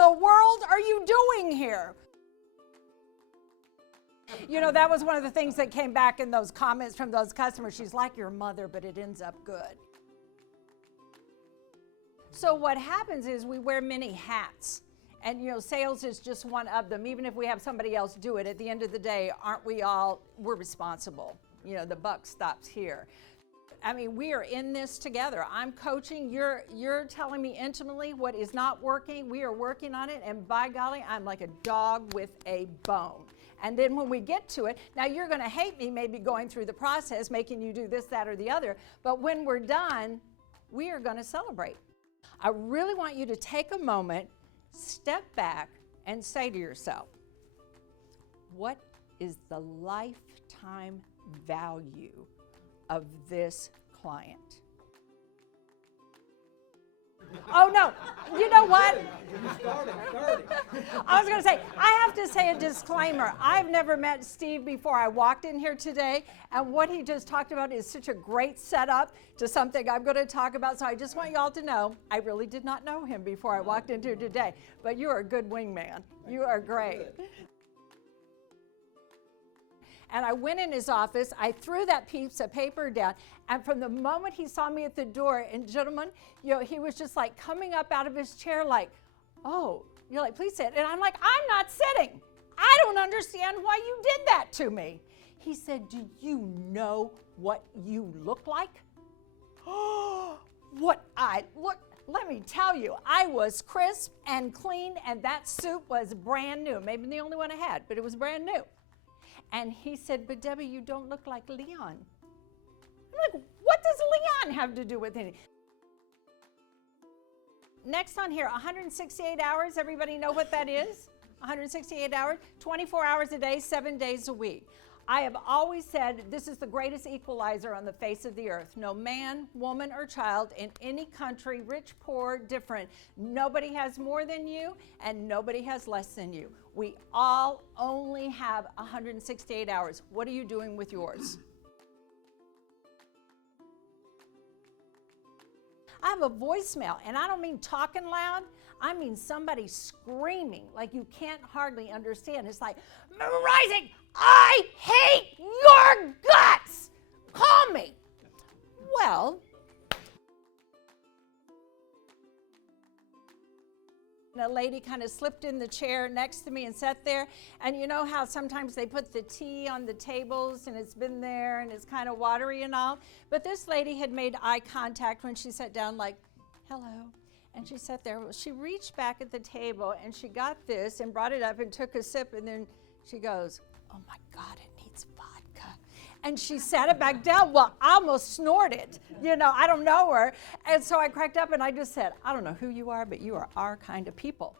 the world are you doing here? You know, that was one of the things that came back in those comments from those customers. She's like your mother, but it ends up good. So what happens is we wear many hats. And, you know, sales is just one of them. Even if we have somebody else do it, at the end of the day, we're responsible. You know, the buck stops here. I mean, we are in this together. I'm coaching. You're telling me intimately what is not working. We are working on it. And by golly, I'm like a dog with a bone. And then when we get to it, now you're going to hate me maybe going through the process, making you do this, that, or the other. But when we're done, we are going to celebrate. I really want you to take a moment, step back, and say to yourself, what is the lifetime value of this client? Oh, no. You know what? I was going to say, I have to say a disclaimer. I've never met Steve before I walked in here today, and what he just talked about is such a great setup to something I'm going to talk about. So I just want you all to know, I really did not know him before I walked in here today, but you are a good wingman. You are great. And I went in his office, I threw that piece of paper down, and from the moment he saw me at the door, and gentlemen, you know, he was just like coming up out of his chair like, oh, you're like, please sit. And I'm like, I'm not sitting. I don't understand why you did that to me. He said, do you know what you look like? Let me tell you, I was crisp and clean, and that suit was brand new. Maybe the only one I had, but it was brand new. And he said, but Debbie, you don't look like Leon. I'm like, what does Leon have to do with anything? Next on here, 168 hours. Everybody know what that is? 168 hours, 24 hours a day, 7 days a week. I have always said this is the greatest equalizer on the face of the earth. No man, woman, or child in any country, rich, poor, different. Nobody has more than you, and nobody has less than you. We all only have 168 hours. What are you doing with yours? I have a voicemail, and I don't mean talking loud. I mean somebody screaming like you can't hardly understand. It's like, Mrazek, I hate your guts. Call me. Well, a lady kind of slipped in the chair next to me and sat there. And you know how sometimes they put the tea on the tables and it's been there and it's kind of watery and all. But this lady had made eye contact when she sat down like, hello. And she sat there. Well, she reached back at the table and she got this and brought it up and took a sip. And then she goes, oh my God, it needs vodka. And she sat it back down. Well, I almost snorted. You know, I don't know her. And so I cracked up and I just said, I don't know who you are, but you are our kind of people.